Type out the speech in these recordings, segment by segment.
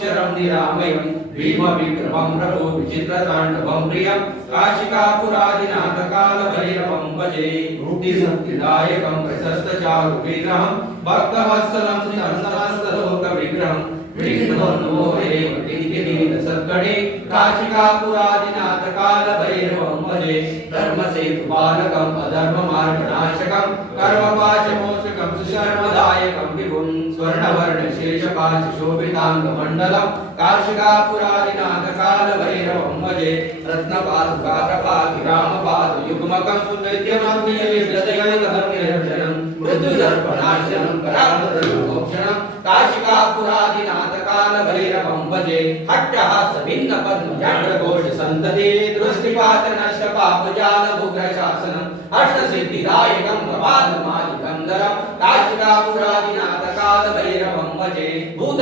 भजे शूलदण्डपाशदण्डपाणिमादिकारणं श्यामकायमादिदेवमक्षरं निरामयं भीमविक्रमं प्रभो विचित्रताण्डवं प्रियं काशिकापुरादिनाथकालभैरवं भजे मुक्तिमुक्तिदायकं प्रशस्तचारुविग्रहं भक्तवत्सलं श्रीहंसहस्तलोकविग्रहं विघ्नोन्मोहेव किङ्किणीलसत्कणे काशिकापुरादिनाथकालभैरवं भजे धर्मसेतुपालकम् अधर्ममार्गनाशकं कर्मपाशमोचकं सुशर्मदायकं भजे रत्नपादुकाकपादिरामपादयुग्मकं नित्यमग्निजयं मृत्युदर्पणाशनं करामोक्षणं काशिकापुरादिनाथकालभैरवं भजे हट्टहास भिन्नपद्मजाण्डघोषसन्तते दृष्टिपातनष्टपापजालभुग्रशासनम् अष्टसिद्धिदायकं प्रपादमालिकन्दरं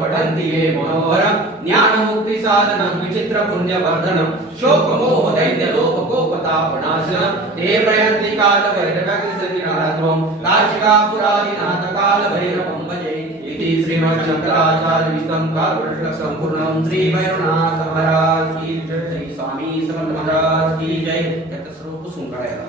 पठन्ति ये मनोहरं। ज्ञानमुक्तिसाधनं विचित्रपुण्यवर्धनं शोकमोहदैन्यलोपकोपतापनाशनं ते प्रयन्ति कालभैरवकृष्णविनाथं काशिकापुरादिनाथकालभैरवं भजे इति श्रीमच्छङ्कराचार्यवितं कालकृष्णसम्पूर्णं श्रीभैरवनाथ महाराज की जय। स्वामी समर्थ महाराज की जय। स्वरूप सुंकळायला